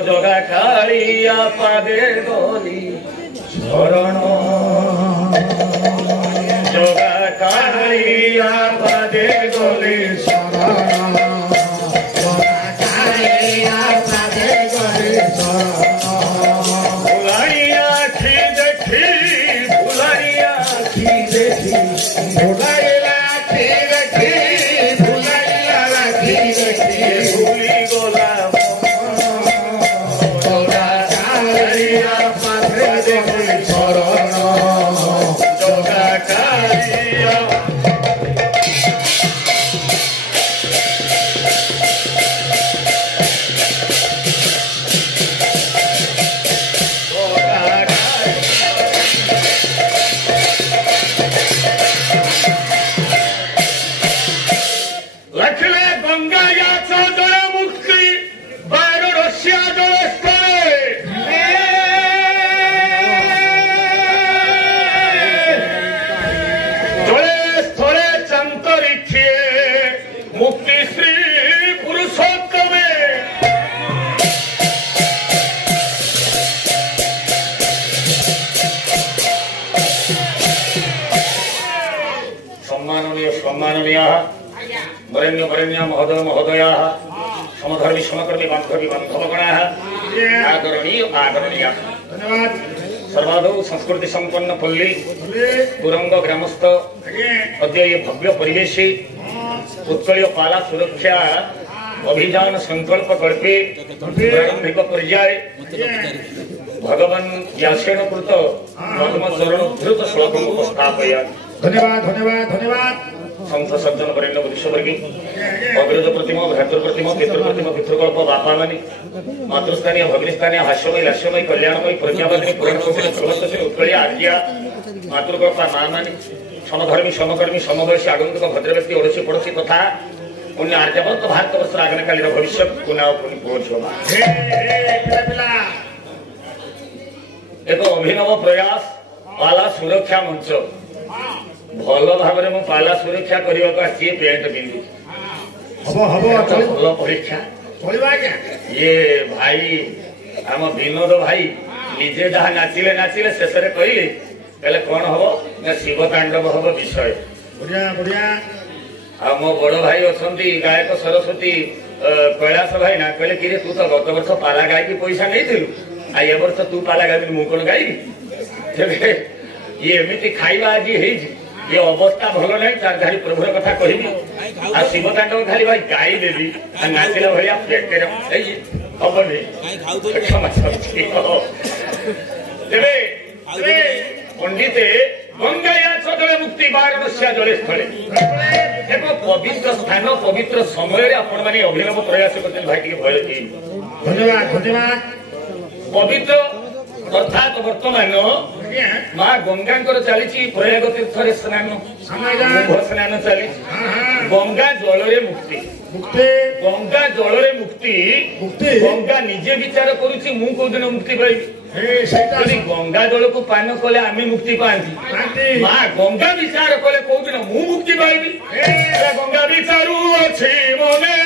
जगा कालिया पादे गली शरण जगा कालिया पादे गली शरण जगा कालिया पादे गली शरण भुलाइया खी देखी भुलाइया खी देखी भुलाइया खी देखी भुलाइया खी देखी भूली गोला वरेण्य वरेण्य महोदय महोदया समधर्मी समकर्मी बांधवी बांधवगणा आदरणीय आदरणीय धन्यवाद सर्वाधौ संस्कृति संपन्न पल्ली तुरंग ग्रामस्थ अद्य ये भव्य परिवेशी उत्कलीय पाला सुरक्षा अभियान संकल्प कल्पे प्रारंभिक पर्याय भगवान व्यासेन कृत प्रथम चरण धृत श्लोक उपस्थापय धन्यवाद धन्यवाद धन्यवाद संत सज्जन वरेण्य वरिष्ठवर्गी अग्रज प्रतिमा भ्रातृ प्रतिमा पितृ प्रतिमा पितृकल्प बापा मानी मातृस्थानीय भगिनीस्थानीय हास्यमय लास्यमय कल्याणमय प्रज्ञावादिनी पुराण सर्वस्वी उत्कलीय आर्या मातृकल्पा माँ मानी समधर्मी समकर्मी समवयसी आगंतुक भद्र व्यक्ति ओडसी पड़ोसी तथा पुण्य आर्यावर्त भारत वर्ष आगन कालीन भविष्य पुनः एक अभिनव प्रयास पाला सुरक्षा मंच भल भाव में पाला सुरक्षा करने पेंट पिंधि भल परीक्षा ये भाई आम विनोद भाई निजे जहाँ नाचिले नाचिले शेष कहले कौन हम ना शिव तांडव हम विषय मो बड़ भाई अच्छा गायक सरस्वती कैलाश भाई ना कहले कि तू तो गत वर्ष पाला गायकी पैसा नहीं आ ए वर्ष तू पाला गाई मु कौन गायबी ये एमती खाଇବା आज ये अवस्था भल ना तार खाली प्रभुर कथा कह शिव तांडव खाली भाई गाई देवी नाचिला भाया पेटे हबनी पंडित गंगाया चले मुक्ति वाराणसी जले स्थले एक पवित्र स्थान पवित्र समय आपण मैंने अभिनव प्रयास करते भाई भय धन्यवाद धन्यवाद पवित्र अर्थात वर्तमान माँ गंगा चली प्रयाग तीर्थ स्नान स्नान चली गंगा जल मुक्ति गंगा जल मुक्ति गंगा निजे विचार करुच्ची मु दिन मुक्ति पाइबी गंगा जल को पान कले आम मुक्ति पाती माँ गंगा विचार कले कौ दिन मु मुक्ति पाइबी गंगा विचारू अच्छी मने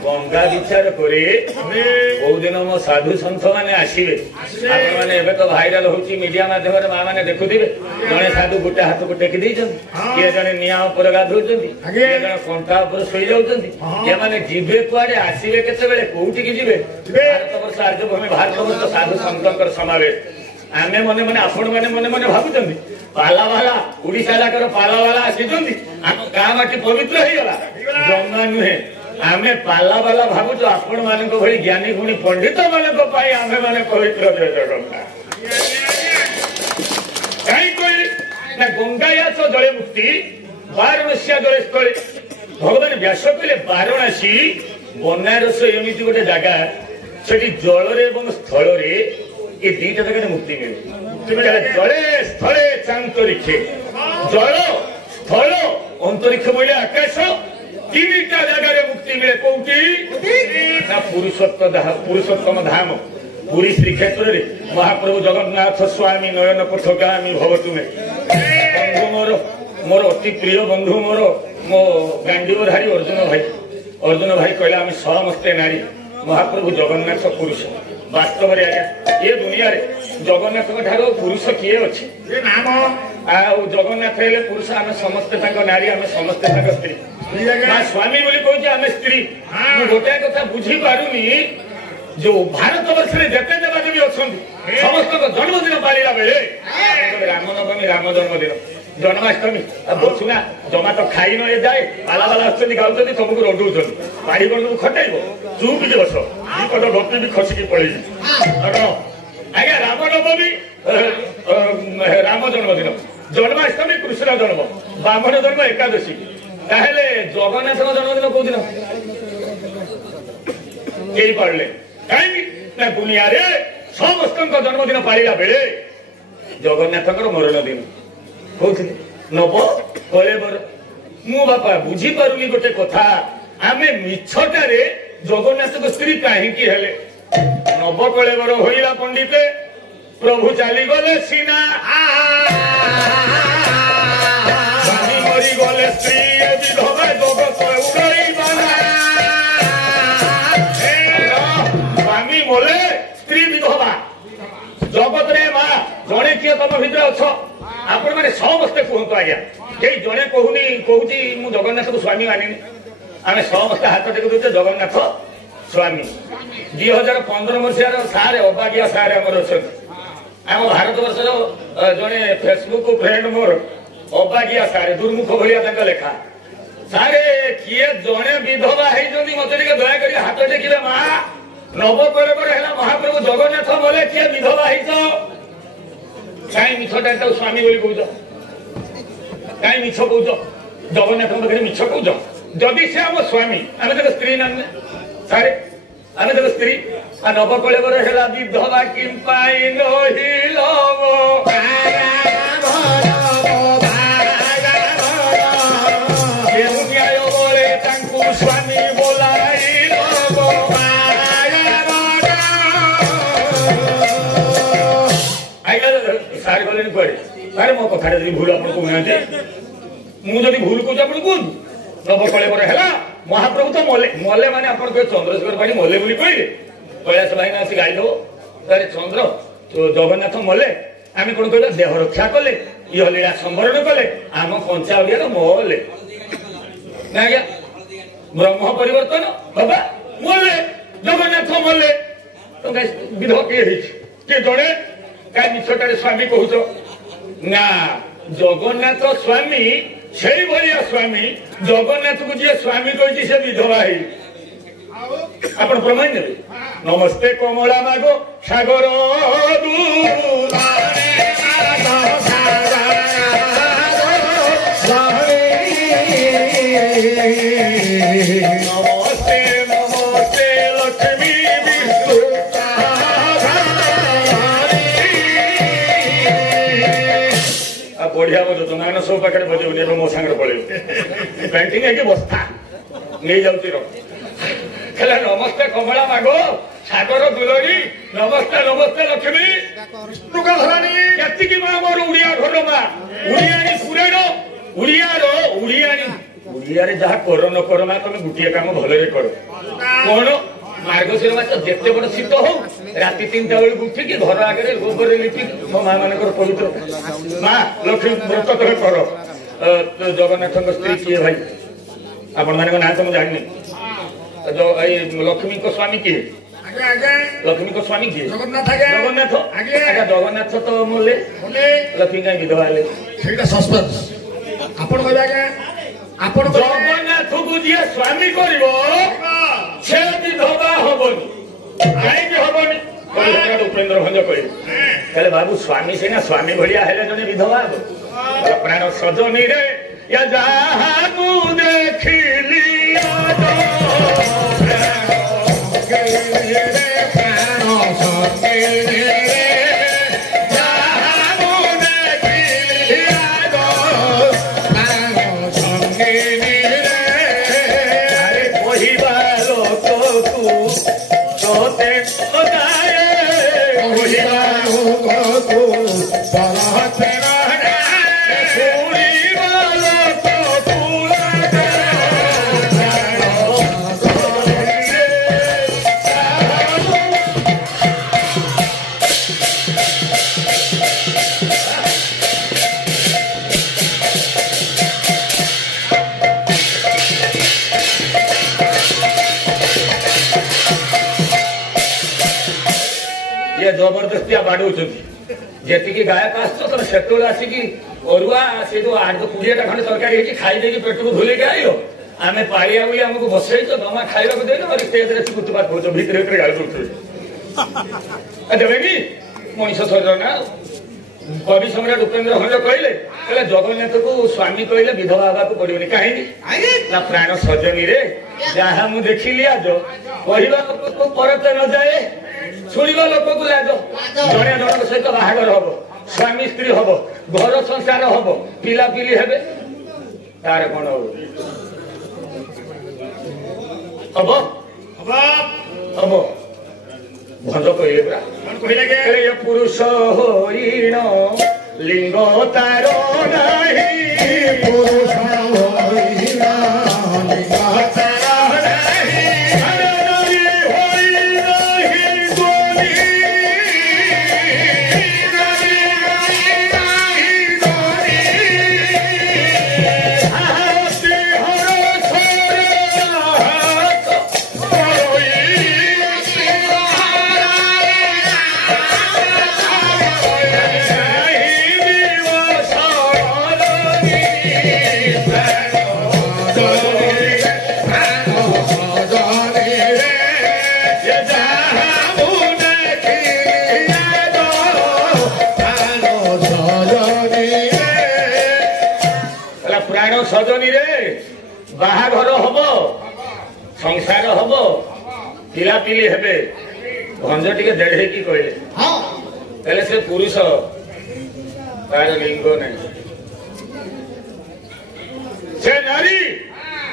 गंगा विचार करे दिन मो साधु सन्थ मैंने आसवे मैंने तो भाइराल होची मीडिया माध्यम माँ मैंने देखुवे जड़े साधु गोटे हाथ को टेकी किए जड़े निआ उपर गाधौं किए जड़े कंटा उपर शोई जाने जीवे कुआड़े आसवे केतबेले कोउठी की जीवे भारत वर्ष आर्यभूमि भारत वर्ष साधु सन्तर समावेश आमे मने मने आपण मैंने मने मने भावुं पाला वाला ओडिशा जाकर पाला वाला आसी गाँ माटी पवित्र हो गला जमा नुहे आमे पाला वाला भावुँ आपण मान भली ज्ञानी गुणी पंडित मान आमे मैंने पवित्र ना गंगायाच जले मुक्ति वाराणस्या जले स्थले भगवान व्यास कहले वाराणसी बनारस एमती गोटे जगह से जल स्थल ये दीटा जगह मुक्ति मिले जले स्थले चांतरिक्षे जल स्थल अंतरिक्ष बोले आकाश तीनटा जगह मुक्ति मिले कौटी ना पुरुषोत्तम धाम पुरी श्रीक्षेत्र में महाप्रभु जगन्नाथ स्वामी नयन पथगामी भवतु में बंधु मोर अति प्रिय बंधु मोर मो गांडीवधारी अर्जुन भाई कहला आम समस्ते नारी महाप्रभु जगन्नाथ पुरुष वास्तव में आज्ञा ये दुनिया रे जगन्नाथ ठार पुरुष किए अच्छे जगन्नाथ हेले पुरुष आम समस्ते नारी आम समस्ते स्त्री स्वामी बोली कहूँ आम स्त्री गोटे कथा बुझी पारुनी जो भारत वर्ष में जिते देवादेवी अच्छा समस्त जन्मदिन पाला बेले रामनवमी राम जन्मदिन जन्माष्टमी बसुना जमा तो खाई न जाए पाला बाला गाँव तुमको रंडुच पाड़ी बंधु खटेब चुप जे बस दीपट गपी भी खसिकी पड़े आज्ञा रामनवमी राम जन्मदिन जन्माष्टमी कृष्ण जन्म ब्राह्मण जन्म एकादशी ताहले जगन्नाथ जन्मदिन कौ दिन कई पारे कहीं दुनिया रे समस्त जन्मदिन पाला बेले जगन्नाथ मरण दिन कहते नव कलेबर मु बापा बुझी पारुनी गोटे कथा आम मिछटारे जगन्नाथ स्त्री कहीं हेले नव कलेबर होइला पंडिते प्रभु चली गले सीना मरी गले स्त्री विधवा जगत स्वामी बोले स्त्री विधवा जगत रे माँ जड़े किए तुम भितर अछ आपण मैंने समस्ते कहतु आज्ञा कई जड़े कहूनी कहूँ मु जगन्नाथ को स्वामी मानिनी आम समस्ते हाथ टेक दे जगन्नाथ स्वामी 2015 मसीहार सारे अबागिया सारे आम अच्छा आम भारत वर्षर जड़े फेसबुक फ्रेंड मोर अबागिया सारे दुर्मुख भाया लेखा सारे किए जड़े विधवा होती मत दयाक हाथ टेकिले माँ नव कलेबर है महाप्रभु जगन्नाथ बोले किए विधवा कहीं मिछटा तो स्वामी बोली कौच कहीं मिछ कौच जगन्नाथ पाखे मिछ कौच जदि से आम स्वामी आम तो स्त्री ना सारे आम तो स्त्री नव कलेबर है विधवा किंपाई स्वामी बोला सारे गले कहे मो कथा भूल आप मुझे भूल कौच आप नव कलेबर है महाप्रभु तो मले मले माने आप चंद्रशेखर पाणी मले बोली कहले कैलाश भाई आसी गाई दब तारे चंद्र जगन्नाथ मले आम कौन कह देह रक्षा कले ये लीला संवरण कले आम पंचा ओडिया मले ना आज्ञा ब्रह्म परिवर्तन बाबा मले जगन्नाथ मले तो विधवा किए जड़े कहीं मिछटारे स्वामी कहूच ना जगन्नाथ स्वामी से भाया स्वामी जगन्नाथ को जी स्वामी कही से विधवा आप प्रमाण ने नमस्ते कमला मागो सागर नमस्ते नमस्ते लक्ष्मी विष्णु बढ़िया बजो मैंने सब पाखे बजेबनी मो सांगे पड़े पेंटिंग है कि बस्ता नहीं जाऊँ नमस्ते कमला मागो सागर दुलरी नमस्ते नमस्ते लक्ष्मी केतिकी माँ मोर उड़िया घर माँ उड़ियाणी पुराण उड़िया जहाँ कर न कर माँ तुम गोटे कम भलरे कर कौन मार्गशीर मास जिते बड़ शीत हो राति 3टा बेलू उठिकी घर आगे गोबर लिपि मो माँ मान पवित्र माँ लक्ष्मी व्रत तक कर जगन्नाथ स्त्री किए भाई आपण मान ना तो मुझे जानी लक्ष्मी को स्वामी किए लक्ष्मी को स्वामी किए जगन्नाथ जगन्नाथ तो मले लक्ष्मी कहीं विधवा सस्पेंस आपण जगन्नाथ को जी स्वामी कर विधवा हबनी कहीं हबनी उपेन्द्र भंज कहे बाबू स्वामी सीना स्वामी भाया हेले जने विधवा हे प्राण सजनी रे या जहा मु देखिली जबरदस्ती बाड़ौती जी गायक आस से आसिकी अरुआ से जो 8-20टा खंड तरकारी खाई पेट को धुल के आइल आम पाड़िया बोली आमको बसई जमा खावा देन स्टेज कुतुपात कौच भितर गाड़ी दौड़ देवे मनीष शरीर ना कवि सम्राट उपेन्द्र खंड कहले जगन्नाथ को स्वामी कहले विधवा हवा को पड़ोनी कहीं प्राण सजनी रे जहा मु देखिली आज कहवा लोक परत न जाए शुणा लोक को लाज जड़े जन सहित बाहागर हम स्वामी स्त्री हम घर संसार हम पिला पिली हे तार कौन हम भंज कहले पूरा पुरुष हरिण लिंग तार नहीं पुरुष हरिण लिंग तार सजनी रे बाहाघर हम संसार हम पिला पिली हे भंज टे देढ़े की कहले से पुरुष तार लिंग नहीं से नारी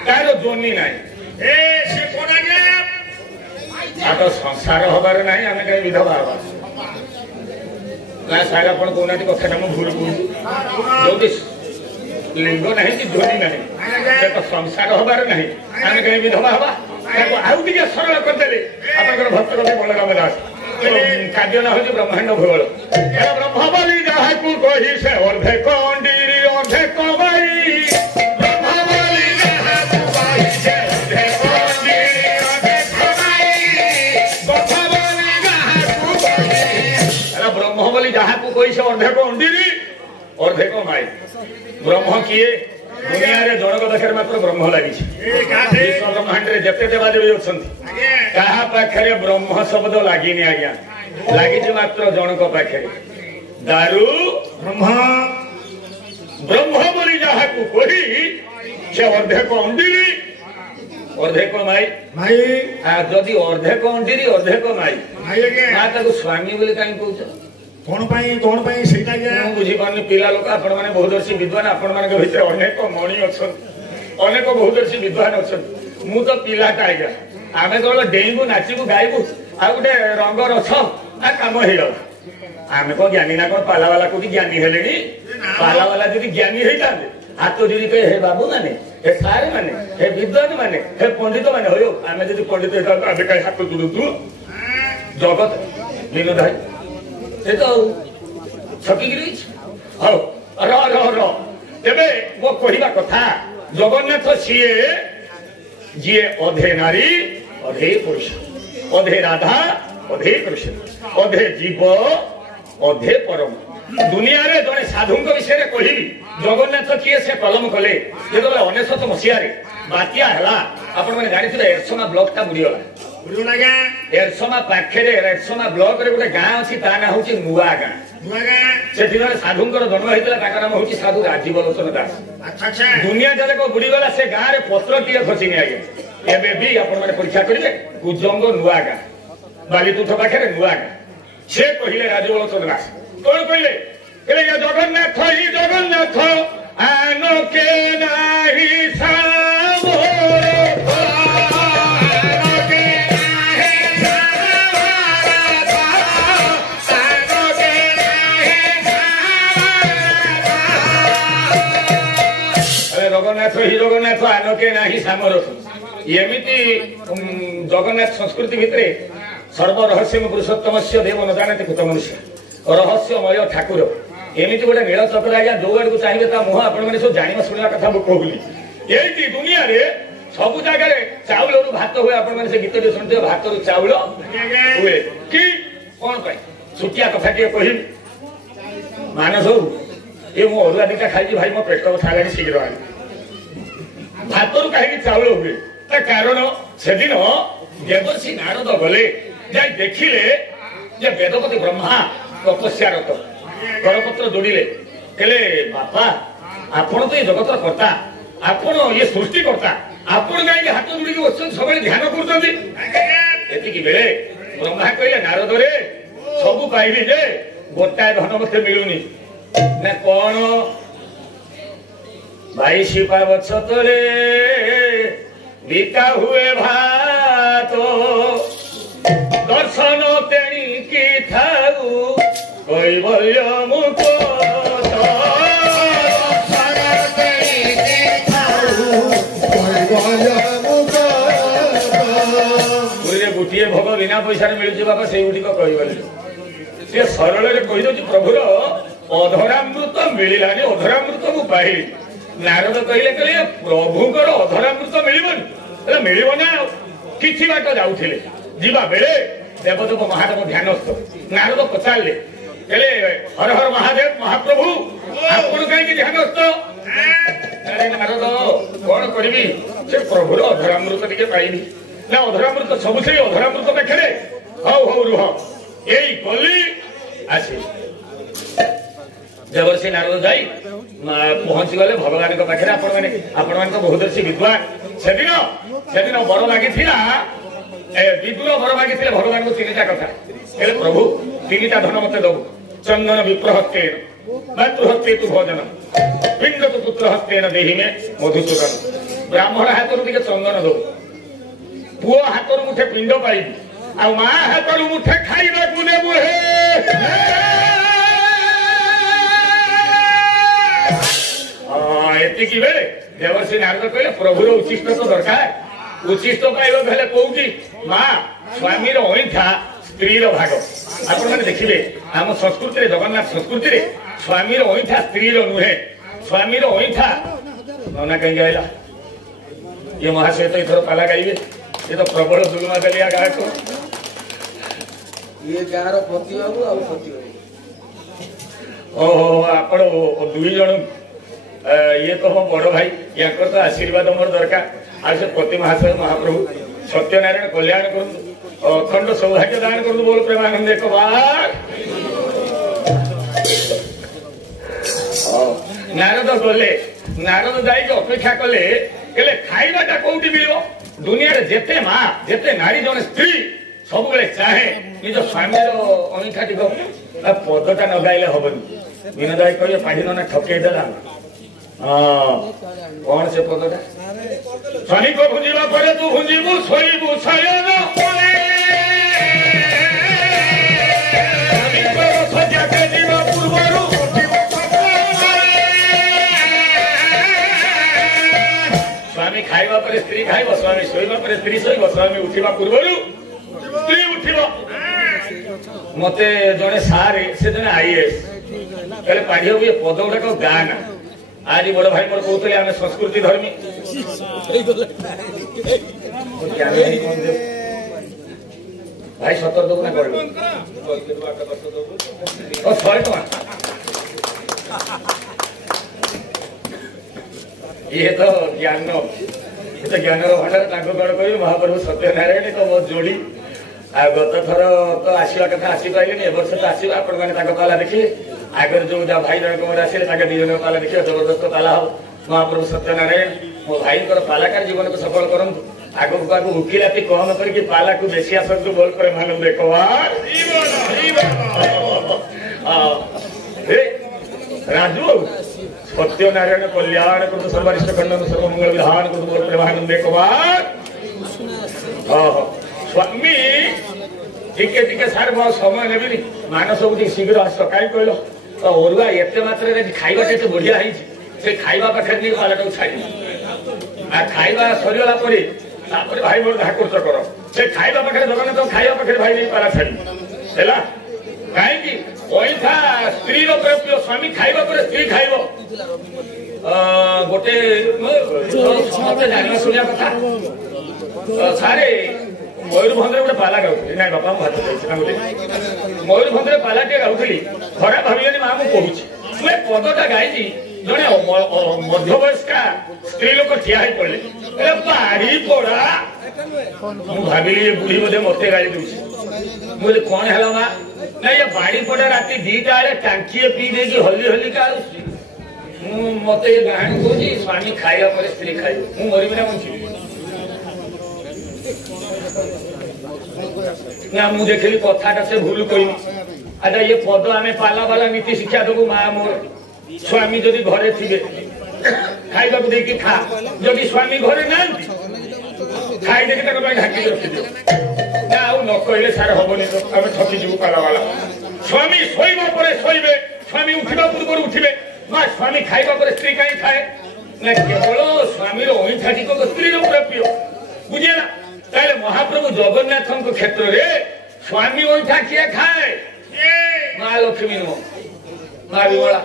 तार जोनी नहीं तो संसार हबार नहीं आम कहीं विधवा हवा ना सारा कहना कथा मुझे भूल कहूँ जो लिंग नहीं कि ध्वनि नहीं तो संसार हबार नहीं आम कहीं विधवा हवा आउ टे सरल करदे आप भक्त कवि बलराम दास काव्य ना हूँ ब्रह्मांड भूगोल ब्रह्म बलि जहा को कही से अर्धे कंडीरी अर्धे कमाई ब्रह्म बलि जहा को कही से अर्धे कंडीरी अर्धे कमाई ब्रह्म किए दुनिया रे जनक पाखे मात्र ब्रह्म लगी ब्रह्मांड रे जिते देवादेवी अच्छा पाखे ब्रह्म शब्द लगे आज्ञा लगी मात्र जनक पाखे दारू ब्रह्म बोली जहा कही से अर्धेक अंडीरी अर्धेक माई जदि अर्धेक अंडीरी अर्धेक माई स्वामी बोली कहीं कौच कौन बुझीपारे पिला लोक आपण मैंने बहुदर्शी विद्वान आपण मान भर अनेक मणि अच्छा अनेक बहुदर्शी विद्वान अच्छा मु तो पिलाटा आज्ञा आम केवल डेईबू नाचबू गायबू आ गोटे रंग रछ आ कम हो आम कौन ज्ञानी ना कौन पालावाला को ज्ञानी हेले पालावाला जी ज्ञानी होता हाथ जोड़ी कहे हे बाबू माने हे सार माने हे विद्वान माने हे पंडित माने हो आम जी पंडित होता आम कहीं हाथ जोड़ू जगत लीन भाई से तो छकिकी हौ तेरे मो कहवा कथा जगन्नाथ सीए जी अधे नारी अधे पुरुष अधे राधा अधे कृष्ण अधे जीव अधे परम दुनिया रे जड़े साधु विषय कह जगन्नाथ किए से कलम कले जो 19 मसीह बात्या है आपण मैंने जानी एरसमा ब्लॉक टा बुड़ीगला एरसमा पाखे एरसमा ब्लॉक रे गोटे गाँ अच्छी ता ना हूँ नुआ गाँ से साधुंकर जन्म होता नाम हूँ साधु राजीव लोचन दास दुनिया जाक बुड़ीगला से गाँव में पत्र टे खसी आज्ञा एवं भी आपण मैंने परीक्षा करेंगे कुजंग नुआ गाँ बालीतुठ पाखे नुआ गाँ से कहले राजीव लोचन दास कौन कहले जगन्नाथ ही जगन्नाथ आनो के नाही जगन्नाथ ही जगन्नाथ आनके नाही सामरस एमती जगन्नाथ संस्कृति भितर सर्वरहस्यम पुरुषोत्तम से देव न जाने कृत मनुष्य रहस्यमय ठाकुर एमती गोटे नील चक्र आज्ञा जो आड़ को चाहिए मुह आप सब जाना शुणा कथा कहली यही दुनिया रे सब जगह चाउल भात हुए आप गीत शुणुते भात रु चाउल हुए कि कौन पाई छुटिया कथा टे कह मानस ये मो अरुआ दीटा खाई भाई मो पेट कथा है शीघ्र आई भात रु कहीं चाउल हुए कारण से दिन देवर्षि नारद गले जाई देखिले जे वेदपति ब्रह्मा तपस्यारत करपत्र जोड़िले कहले बापा आपण तो ये जगतर कर्ता आपण ये सृष्टि कर्ता आपण कहीं हाथ जोड़ी बस सब ध्यान करती बेले ब्रह्मा कहले नारद रे सबू पाइबी जे गोटाए धन मत मिलूनी ना कौन 22 पावछ तले बिका हुए भात दर्शन तेणी की थाऊ कैवल्य मुख गोटे भोग बिना पैसा मिलूँ बाबा से गुड़िक कैवल्य सी सरल कहीदे प्रभुर अधरामृत मिलानी अधरामृत मु पाइली नारद कहले कहले प्रभुंकर अधरामृत मिलबनी मिलब ना कि बाट जाऊे जीवा बेले देवदेव महादेव ध्यानस्थ नारद पचारे कहले हर हर महादेव महाप्रभु आपन कहीं ध्यानस्थ अरे नारद कौन करी से प्रभुर अधरामृत टे पाइबी ना अधरामृत सब से अधरामृत पाखे हौ हौ रुह यही गली आसी देवर्षि नारद जाई पहुंची गले भगवान पाखे आपण बहुदर्शी विद्वान से दिन बर मागी विदुर बर मागी भगवान को 3टा कथा कहले प्रभु 3टा धन मत दबु चंदन विप्रहस्तेन मातृहस्ते तु भोजन पिंड तु पुत्र हस्तेन देहि में मधुसूदन ब्राह्मण हाथ टिके चंदन दबु पुओ हाथ मुठे पिंड पाइबी आ माँ हाथ मुठे खाइबा को देबु एतिकी बेले देवर्षि नारद कहले प्रभुर उचिष्ट तो दरकार उचिष्ट पाइबा हेले कोउठी माँ स्वामी अईठा स्त्री भाग आपण मैंने देखिए आम संस्कृति रे जगन्नाथ संस्कृति रे स्वामी अईठा स्त्री नुहे स्वामी अईठा नना कहीं आइला ये महाशय तो इथर पाला गाइबे ये तो प्रबल दुलमा दलिया गायक ये गार पति बाबू आ पति ओहो आपण दुई जण ये तो हम बड़ भाई या तो आशीर्वाद मोर दरकार आज पति महाशय महाप्रभु सत्यनारायण कल्याण कर अखंड सौभाग्य दान कर बोल प्रेमानंद एक बार नारद गले नारद जाइक अपेक्षा कले कहले खाइबाटा कोउठी मिलिबो दुनिया रे जेते माँ जेते नारी जने स्त्री सब बेले चाहे निज स्वामी अईठा टिक पदटा न गाइले हबनी विनोदाई कहिए पाढ़ी ना ठके देला कौन से पदटा स्वामी को भुंजीबा परे तू भुंजीबू सोईबू शयन स्वामी को सजा के जीवा पूर्वरु स्वामी खाइबा परे स्त्री खाइबो स्वामी सोईबा परे स्त्री सोईबो स्वामी उठिबा पूर्वरु स्त्री उठिबो मते जने सारे से जने आईएएस कहले पाढ़ियो ये पद गुड़ाक गाना आज बड़ भाई मोर कहते आम संस्कृति धर्मी भाई 70 दो ना कर 100 टका ये तो ज्ञान भंडार कह महाप्रभु सत्यनारायण को मत जोड़ी आ गत थर तो आसवा कथा आसी पाइलेनि ए वर्ष तो आसवा आपण माने ताको पाला देखिए आगर जो जा भाई जन को आसे ताके दी जन पाला देखिए जबरदस्त पाला हो महाप्रभु सत्यनारायण मो भाई कर पालाकार जीवन को सफल करम आगो को उकिलाती कम करके पाला को बेसी आसक को बोल पर मान देखो राजू सत्यनारायण कल्याण कृत सर्वरिष्ठ खंडन सर्वमंगल विधान कृत बोल पर मान देखो स्वामी टिके टिके सार मो समय नेबी मानस बुद्धि शीघ्र आस कहीं कहल ओरुआ एत मात्रा खाइबा केते बढ़िया है से खाइबा पाखे नहीं पालाटा छाड़ी आ खाइबा सरीगला परे तापर भाई मोर धाकुर कर से खाइबा पाखे जगन्नाथ खाइबा पाखे भाई नहीं पाला छाड़ी हैला काहे की ओइथा स्त्री रो प्रिय स्वामी खाइबा परे स्त्री खाइबो गोटे समते जानिया सुनिया कथा सारे मयूरभंज गोटे पाला गाउली ना बापा भात गोटे मयूरभंज पालाटे गाउली खरा भावियोनी माँ मुझे कहूँ मुझे पदटा गाई जड़े मध्यवयस्का स्त्री लोक ठिया पड़े बाड़ी पड़ा मुझे भाविली बुढ़ी बोधे मत गाड़ी दूसरी मुझे कौन है माँ ना ये बाड़ी पड़ा राति 2टा बेले टांकी पी दे हल्ली हल्ली का मत गाँव कौन स्वामी खाइबा पर स्त्री खाइब मु मरबी ना बंची ना मुझे देखिली कथाटा से भूल कही अच्छा ये पद आम पाला बाला नीति शिक्षा देवु माँ मोर स्वामी जदि घरे थे खाइबा को देखिए खा जदि स्वामी घरे ना खाई देखिए ढाकी रखिदियो ना आउ न कहले सार हबनी तो आम ठकी जीव पाला बाला स्वामी शोइबा परे शोइबे स्वामी उठिबा पूर्व उठिबे माँ स्वामी खाइबा परे स्त्री कहीं खाए ना केवल स्वामी अईठाटी को स्त्री प्राप्य बुझे ना ताले महाप्रभु जगन्नाथ क्षेत्र रे स्वामी अईठा किए खाए माँ लक्ष्मी नुह माँ विमला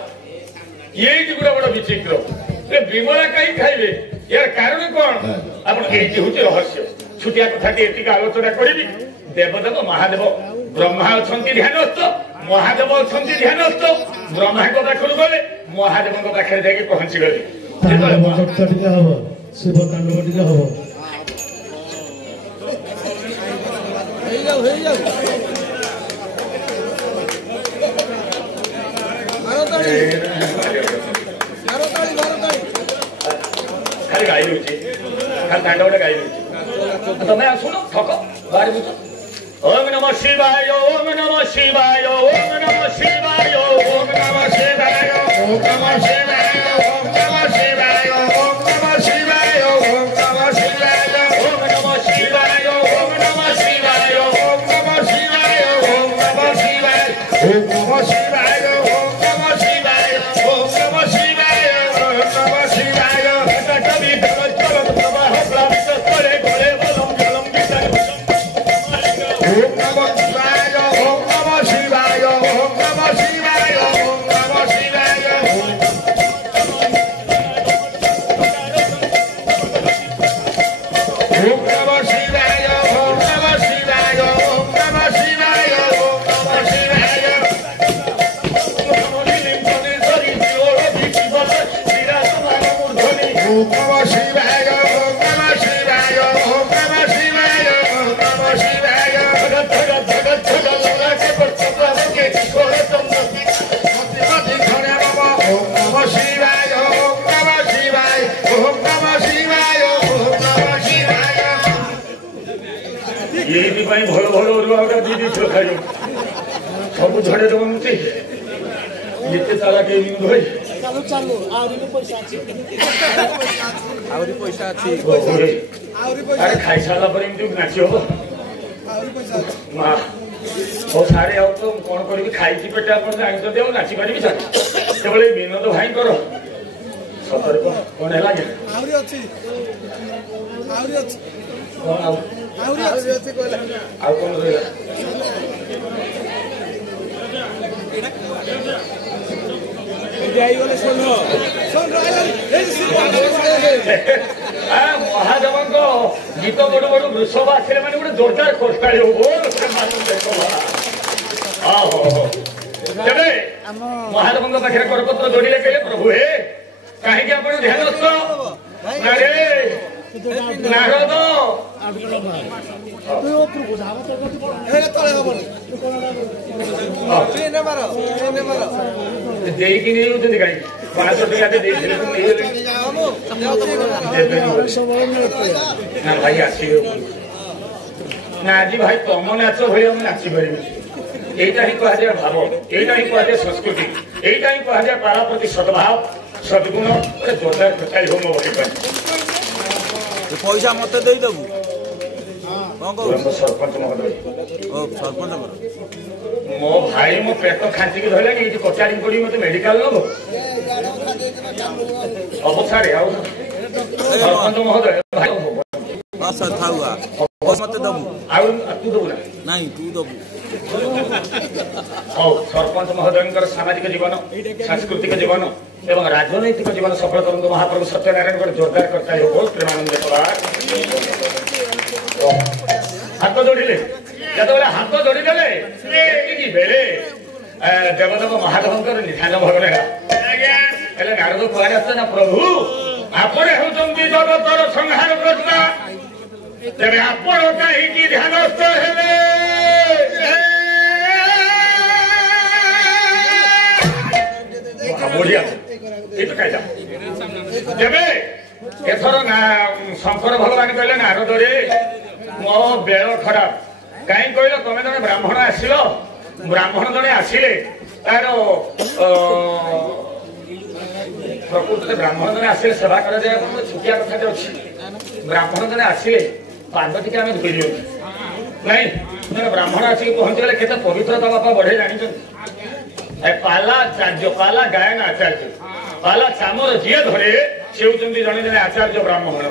ये बड़ विचित्र विमला कहीं खाइबे यार कारण कौन आप हूँ रहस्य छुटिया कथा ये आलोचना करी देवदेव महादेव ब्रह्मा अच्छा ध्यानस्थ महादेव अच्छा ध्यानस्थ ब्रह्मा पाखर गले महादेव पाखे जाकि पहुंची गले शिव तांडव हम खाली गाई दूसरी खाली तांडवटा गाई दूसरी तुम शुण थक बाहर बुझ ओम नमः शिवाय ओम नमः शिवाय ओम नमः शिवाय ओम नमः शिवाय ओम नमः शिवाय ओम नमः शिवाय ओम नमः शिवाय ओम नमः शिवाय ओम नमः शिवाय ओम नमः शिवाय ओम नमः शिवाय ओम नमः शिवाय ओम नमः शिवाय ओम नमः शिवाय ओम नमः शिवाय ओम नमः शिवाय कवि चल प्रवाह प्लावित करे घोड़े बलम जलम वितर ओम नमः शिवाय ओम नमः शिवाय ओम नमः शिवाय ओम नमः शिवाय ओम नमः शिवाय ओम नमः शिवाय ओम नमः शिवाय ओम नमः शिवाय ओम नमः शिवाय ओम नमः शिवाय ओम नमः शिवाय ओम नमः शिवाय भगत भगत भगत भगत लगा के बच्चा के किशोर तुम मति मति घरे बाबा ओम नमः शिवाय ओम नमः शिवाय ओम नमः शिवाय ओम नमः शिवाय ये भी भाई भलो भलो रुआगा दीदी छो खायो सब झड़े दो मुते येते ताला के न्यू भाई चालू चालू आउरी पैसा अछि आउरी पैसा अछि अरे खाई साला पर एमती नाची हो आउरी पैसा माँ वो सारे आओ तो कौन करी खाई की पेटा पर जान तो देव नाची पारी भी सारी केवल विनोद भाई करो सतर कौन है लागे आउरी अछि कौन आओ आउरी अछि कोला आओ कौन रहेगा जाई वाले सुन महादेव को गीत बड़ बड़ वृषभ आसे मैंने गोटे जोरदार खोस्टाड़ी हो महादेव पाखे करपत्र जोड़े कहले प्रभु हे कहीं ध्यान ନାରଦ ଦେଇକି ନେଇଯାଉଛନ୍ତି କାହିଁକି 500 ଟଙ୍କା ଦେଇଥିଲେ ନା ଭାଇ ଆସିବେ ନା ଆଜି ଭାଇ ତମ ନାଚ ଭଳି ଆମେ ନାଚିପାରିବୁ। এইটা ହିଁ କୁହାଯାଏ ଭାବ, এইଟା ହିଁ କୁହାଯାଏ ସଂସ୍କୃତି, এইଟା ହିଁ କୁହାଯାଏ ପାରା ପ୍ରତି ସଦ୍ଭାବ ସଦ୍ଗୁଣ ଯୋରଦାର ଖର୍ଚ୍ଚାଇ ହୋମ ଭଳି ପଇସା ମତେ ଦେଇଦେବୁ ସରପଞ୍ଚ ମହୋଦୟ ସରପଞ୍ଚ ମୋ ଭାଇ ମୋ ପେଟ ଖାଞ୍ଚିକି ଧରିଲାଣି ଏଇଠି କଚାଡ଼ି ପଡି ମତେ ମେଡିକାଲ ନବ ଅବସାରେ ଆଉ ସରପଞ୍ଚ ମହୋଦୟ ମତେ ଦବୁ ଆଉ ତୁ ଦବୁ ନା ନାଇଁ ତୁ ଦବୁ। ହଉ ସରପଞ୍ଚ ମହୋଦୟଙ୍କର ସାମାଜିକ ଜୀବନ ସାଂସ୍କୃତିକ ଜୀବନ ଏବଂ ରାଜନୈତିକ ଜୀବନ ସଫଳ କରନ୍ତୁ ମହାପ୍ରଭୁ ସତ୍ୟନାରାୟଣଙ୍କର ଜୋରଦାର କର୍ତ୍ତା ବହୁତ ପ୍ରେମାନନ୍ଦ ହାତ ଯୋଡ଼ିଲେ ଯେତେବେଳେ ହାତ ଯୋଡ଼ିଦେଲେ ଏତିକି ବେଳେ ଦେବଦେବ ମହାଦେବଙ୍କର ନିଧାନ ଭୋଗ ହେଲା। ହେଲେ ନାରଦ କୁଆଡ଼େ ଆସିଲେ ନା ପ୍ରଭୁ ଆପଣ ହେଉଛନ୍ତି ଜଗତର ସଂହାର କର୍ତ୍ତା, ତେବେ ଆପଣ କାହିଁକି ଧ୍ୟାନସ୍ଥ ହେଲେ? ବଢିଆ ଏଇତ କାଇଦା। ତେବେ ଏଥର ଶଙ୍କର ଭଗବାନ କହିଲେ ନାରଦରେ ମୋ ବେଳ ଖରାପ କାହିଁ କହିଲ, ତମେ ଜଣେ ବ୍ରାହ୍ମଣ ଆସିଲ, ବ୍ରାହ୍ମଣ ଜଣେ ଆସିଲେ ତାର ପ୍ରକୃତରେ ବ୍ରାହ୍ମଣ ଜଣେ ଆସିଲେ ସେବା କରାଯାଏ ଛୋଟିଆ କଥାଟେ ଅଛି। ବ୍ରାହ୍ମଣ ଜଣେ ଆସିଲେ ପାଦ ଟିକେ ଆମେ ଧୋଇ ଦିଅନ୍ତୁ ନାଇଁ, ଜଣେ ବ୍ରାହ୍ମଣ ଆସିକି ପହଞ୍ଚିଗଲେ କେତେ ପବିତ୍ରତା ବାପା ବଢେ ଜାଣିଛନ୍ତି। ପାଲା ଆଚାର୍ଯ୍ୟ, ପାଲା ଗାୟନ ଆଚାର୍ଯ୍ୟ, ପାଲା ଚାମର ଯିଏ ଧରେ ସେ ହେଉଛନ୍ତି ଜଣେ ଜଣେ ଆଚାର୍ଯ୍ୟ ବ୍ରାହ୍ମଣ।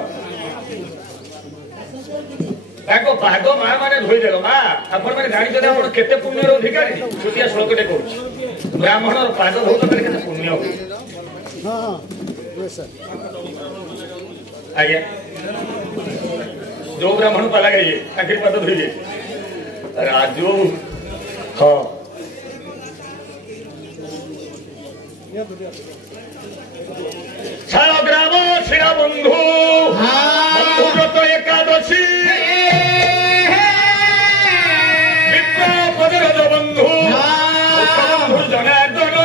ତାଙ୍କ ପାଦ ମା ମାନେ ଧୋଇଦେଲ। ମା ଆପଣ ମାନେ ଜାଣିଛନ୍ତି ଆପଣ କେତେ ପୁଣ୍ୟର ଅଧିକାରୀ? ଛୋଟିଆ ଶ୍ଲୋକଟେ କହୁଛି, ବ୍ରାହ୍ମଣର ପାଦ ଧୋଉଛନ୍ତି କେତେ ପୁଣ୍ୟ ହୁଏ। ଆଜ୍ଞା ଯୋଉ ବ୍ରାହ୍ମଣ ପାଲା ଗାଇବେ ତାଙ୍କେ ପାଦ ଧୋଇବେ। ରାଜୁ ହଁ ছাড়া গ্রাম ছিড়া বন্ধু বন্ধুব্রত একাদশী বিপ্র বন্ধু বন্ধু জনার্দন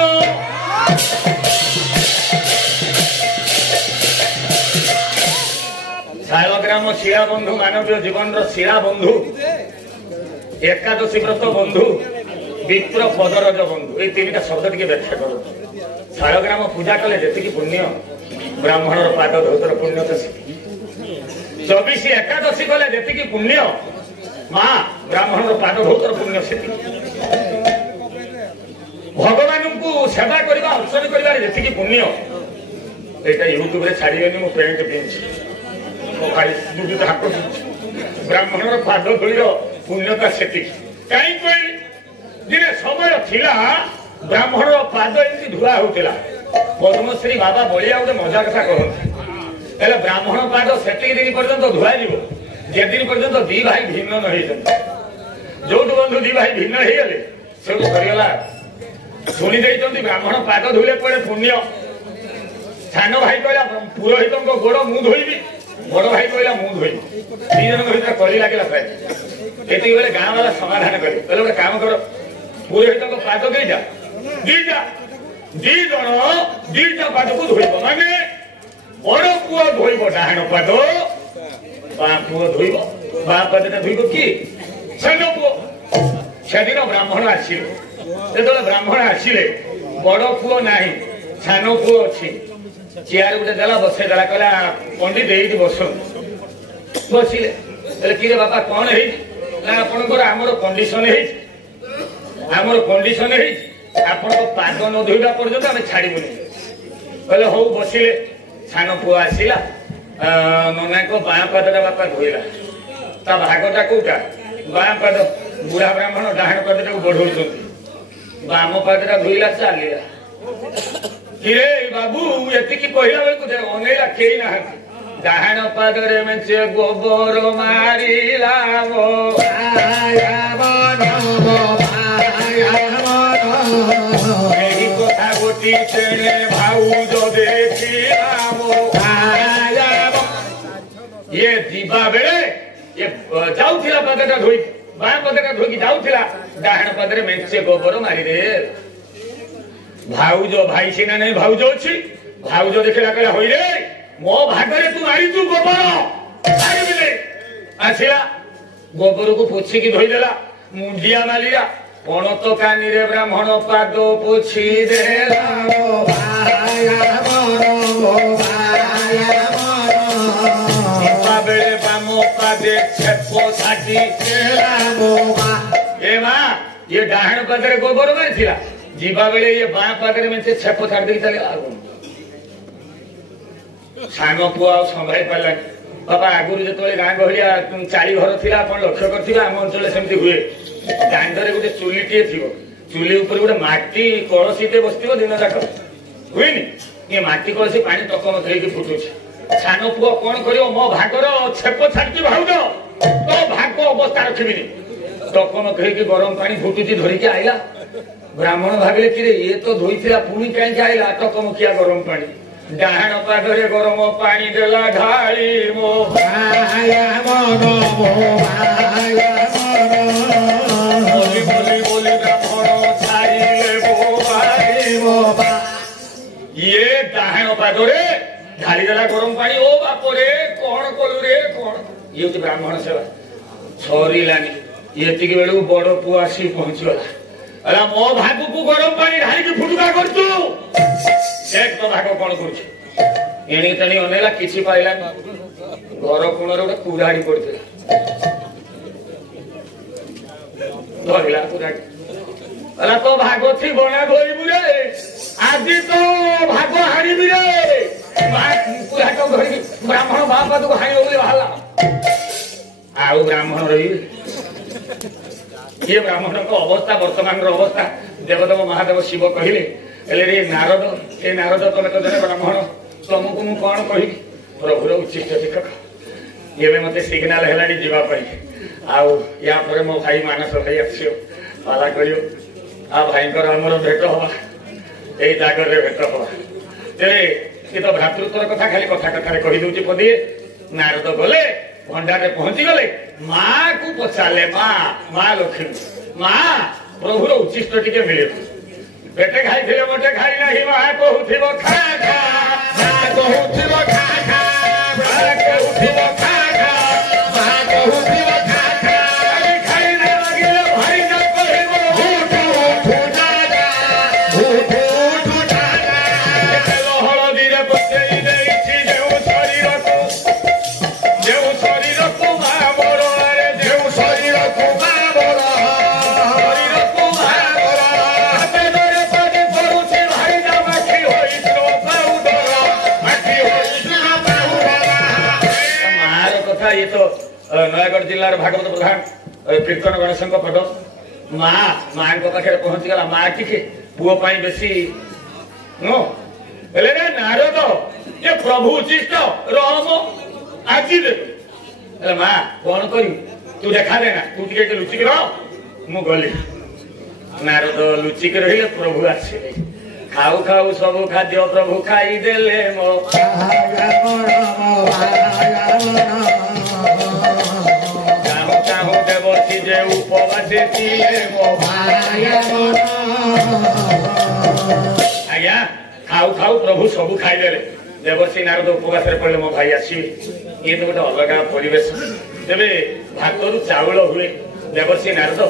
শালগ্রাম শিরা বন্ধু মানবীয় জীবনর শিরা বন্ধু একাদশী ব্রত বন্ধু বিপ্র পদরজ বন্ধু এই তিনটা শব্দ টিকে ব্যাখ্যা করো। শালগ্রাম পূজা কলে যেତିকি পুণ্য ব্রাহ্মণর পাদ ধৌতর পুণ্য তো সেতিকি। 24 একাদশী কলে যেতিকি পুণ্য মা ব্রাহ্মণর পাদ ধৌতর পুণ্য সেতিকি। ভগবানଙ୍କୁ সেবা করা অর্চন করিবার যেতিকি পুণ্য এইটা ইউট্যুবে ছাড়িবেনি। মু প্যান্ট পিঁধছি খালি দুটি হাত ব্রাহ্মণর পাদ ধূলির পুণ্যতা সেতিকি। কাହିଁ କହିଲି ଦିନେ ସମୟ ଥିଲା ବ୍ରାହ୍ମଣର ପାଦ ଏମିତି ଧୁଆ ହଉଥିଲା। ପଦ୍ମଶ୍ରୀ ବାବା ବଳିଆ ଗୋଟେ ମଜା କଥା କହନ୍ତି, ହେଲେ ବ୍ରାହ୍ମଣ ପାଦ ସେତିକି ଦିନ ପର୍ଯ୍ୟନ୍ତ ଧୁଆଯିବ ଯେଦିନ ପର୍ଯ୍ୟନ୍ତ ଦି ଭାଇ ଭିନ୍ନ ନ ହେଇଛନ୍ତି। ଯୋଉଠୁ ବନ୍ଧୁ ଦି ଭାଇ ଭିନ୍ନ ହେଇଗଲେ ସେଠୁ ସରିଗଲା। ଶୁଣି ଦେଇଛନ୍ତି ବ୍ରାହ୍ମଣ ପାଦ ଧୋଇଲେ କୁଆଡେ ପୁଣ୍ୟ। ସାନ ଭାଇ କହିଲା ପୁରୋହିତଙ୍କ ଗୋଡ ମୁଁ ଧୋଇବି, ବଡ ଭାଇ କହିଲା ମୁଁ ଧୋଇବି। ଦି ଜଣଙ୍କ ଭିତରେ କଳି ଲାଗିଲା ପ୍ରାୟ। ଏତିକି ବେଳେ ଗାଁ ବାଲା ସମାଧାନ କଲେ, କହିଲେ ଗୋଟେ କାମ କର ପୁରୋହିତଙ୍କ ପାଦ ଦିଟା ଦି ଜଣ ଦିଟା ପାଦକୁ ଧୋଇବ। ମାନେ ବଡ ପୁଅ ଧୋଇବ ଡାହାଣ ପାଦ, ବାଁ ପୁଅ ଧୋଇବ ବାଁ ପାଦଟା ଧୋଇବ କିଏ? ସାନ ପୁଅ। ସେଦିନ ବ୍ରାହ୍ମଣ ଆସିଲେ। ଯେତେବେଳେ ବ୍ରାହ୍ମଣ ଆସିଲେ ବଡ ପୁଅ ନାହିଁ, ସାନ ପୁଅ ଅଛି। ଚେୟାର ଗୋଟେ ଦେଲା ବସେଇ ଦେଲା, କହିଲା ପଣ୍ଡିତ ଏଇଠି ବସନ୍ତୁ। ବସିଲେ। କିରେ ବାପା କଣ ହେଇଛି? ନା ଆପଣଙ୍କର ଆମର କଣ୍ଡିସନ ହେଇଛି, ଆମର କଣ୍ଡିସନ ହେଇଛି ଆପଣଙ୍କ ପାଦ ନ ଧୋଇବା ପର୍ଯ୍ୟନ୍ତ ଆମେ ଛାଡିବୁନି। କହିଲେ ହଉ। ବସିଲେ। ସାନ ପୁଅ ଆସିଲା, ନନାଙ୍କ ବାଁ ପାଦଟା ବାପା ଧୋଇଲା। ତା ଭାଗଟା କୋଉଟା? ବାଁ ପାଦ। ବୁଢା ବ୍ରାହ୍ମଣ ଡାହାଣ ପାଦଟାକୁ ବଢଉଛନ୍ତି, ବାମ ପାଦଟା ଧୋଇଲା ଚାଲିଲା। କିରେ ବାବୁ ଏତିକି କହିଲା ବେଳକୁ ଅନେଇଲା କେହି ନାହାନ୍ତି। ଡାହାଣ ପାଦରେ ମେଞ୍ଚେ ଗୋବର ମାରିଲା ଏହି କଥା ଗୋଟି ସେଣେ ଭାଉଜ ଦେଖିଲା जीवा बेले ये जाउथिला पदटा धोई बाया पदटा धोई जाउथिला डाहण पदरे मेंचे गोबर मारी दे भाउजो भाई सिना नहीं भाउजो अछि भाउजो देखला कहला होई रे मो भागरे तू मारी तू गोबर मारी बिले आछिला गोबर को पोछि की धोई देला मुंडिया मालिया कोण तो कानी रे ब्राह्मण पाद पोछि देला ओ भाया मोर बेले बामो पादे छेपो साटी केला मोबा ए मां ये डाहण पदरे गोबर मारिथिला जीवा बेले ये बां पदरे में छेपो छाड़ दे चले आगु सानो पुआ संभाई पाला बाबा आगुरु जेतले गां गहलिया चाली घर थिला आपण लक्ष्य करथिबा हम अंचल सेमति हुए दांडरे गुटे चुलीटे थिबो चुली ऊपर गुटे माटी कळसीते बसथिबो दिन जाक हुएनी ये माटी कळसी पानी टकम थैकी फुटुछि सानो पुआ कोन करियो मो भागर छेप छाड़की भाउज तो भाग अवस्था रखिबिनी टकम थैकी गरम पानी फुटुछि धरि के आइला ब्राह्मण भागले कि रे ये तो धोइथिला पुनी काई के आइला टकम किया गरम पानी डाहण पादरे गरम पानी देला ढाली मो भाया मनो मो भाया मनो बोली ब्राह्मण छाइले मो भाई मो बा ये डाहण पादरे ढाली देला गरम पानी ओ बाप रे कोन कोलु रे कोन ये तो ब्राह्मण सेवा छोरी लानी ये तिकी बेलू बड़ पुआ आसी पहुंचला अला मो भागु को गरम पानी ढाली के फुटका करतु एक तो भाग कोन करछ एणी तणी अनेला किछि पाइला घर कोणरे गोटे कुराडी पड़थिला धरिला कुराडी अला तो भागो थी बना धोइबु रे आदि तो भागो हारिबि रे ब्राह्मण बापा तो हाई बोली बाहला आउ ब्राह्मण रही ये ब्राह्मण को अवस्था वर्तमान अवस्था देवदेव महादेव शिव कहले रे नारद ए नारद तुम तो जने ब्राह्मण तुमको मु कौन कहि प्रभुर उचित शिक्षक ये मते सिग्नल हेलाडी जीवा पई आउ या पर मो भाई मानस भाई आछियो पाला करियो आ भाई कर हमर भेट होबा ए जागर रे भेट होबा तेरे ये तो भ्रातृत्वर कथा खाली कथा कथा कही दूची पदी नारद गले भंडारे पहुंची गले माँ को पचारे माँ लक्ष्मी माँ प्रभुर उचिष्ट टिके मिले पेटे खाई थे मोटे खाई नहीं माँ कहूथिबो खा खा माँ कहूथिबो खा खा माँ कहूथिबो खा खा माँ कहूथिबो खा खा खाई न लगिले भाई न कहबो उठ उठ दादा उठ उठ दादा हळदी रे बसेई देइछि जेउ शरीर को माँ मोर रे जेउ शरीर को माँ मोर शरीर को माँ मोर हाथे धरे पानी परुछि भाई ना माखी होई तो पाउडर माखी होई तो पाउडर मार कथा ये तो नयागढ़ जिल्लार भागवत प्रधान कीर्तन गणेशଙ୍କ पद माँ को पाखे पहुंची गला माँ टिके पुओ पाई बेसी नो हेले रे नारद ये प्रभु उचिष्ट राम आजी दे हेले माँ कौन करी तू देखा देना तू टिके लुचिक रह मु गली नारद लुचिक रहिले प्रभु आसिले खाऊ खाऊ सब खाद्य प्रभु खाई देले मो चाहू चाहू देवती जे उपवासे थिले मो आज्ञा खाऊ खाऊ प्रभु सब खाई देले देवर्षि नारद उपवास पड़े मो भाई आसवे ये तो गोटे अलग परिवेश तेरे भात रु चाउल हुए देवर्षि नारद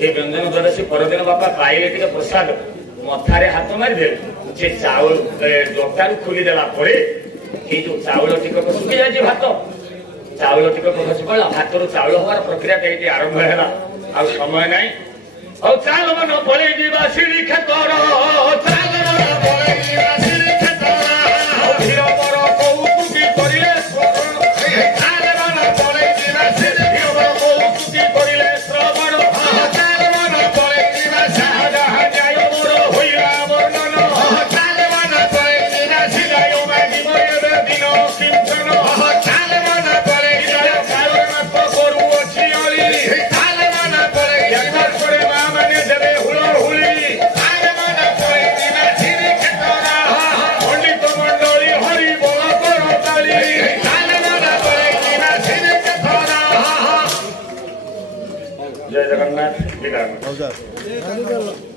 ये व्यंजन द्वादशी परदिन बापा पाइले टिके प्रसाद मथारे हाथ मारिदे से चाउल डोटारू खोलीदेला ये जो चाउल टिकक सुखी जाए भात चाउल टिकक खसी पड़ा भात रु चाउल हमार प्रक्रिया आरंभ है आ समय नाई और चाल मन पड़े जीवा सीढ़ी खेतर चाल मन पड़े जीवा सीढ़ी खेतर धीर मोर कौतुकी करिले श्रवण चाल मन पड़े जीवा सीढ़ी धीर मोर कौतुकी करिले श्रवण चाल मन पड़े जीवा साहा जाय मोर होइला वर्णन चाल मन पड़े जीवा सिलायो मागी मोर दिन किंचन चाल मन पड़े जीवा कारण तो करू अछि अली चाल मन पड़े यार पड़े माने देवे हुलो हुली चाल मन पड़े जीवा सीढ़ी खेतर ବିଦାୟ। ଜାଣିପାରିଲ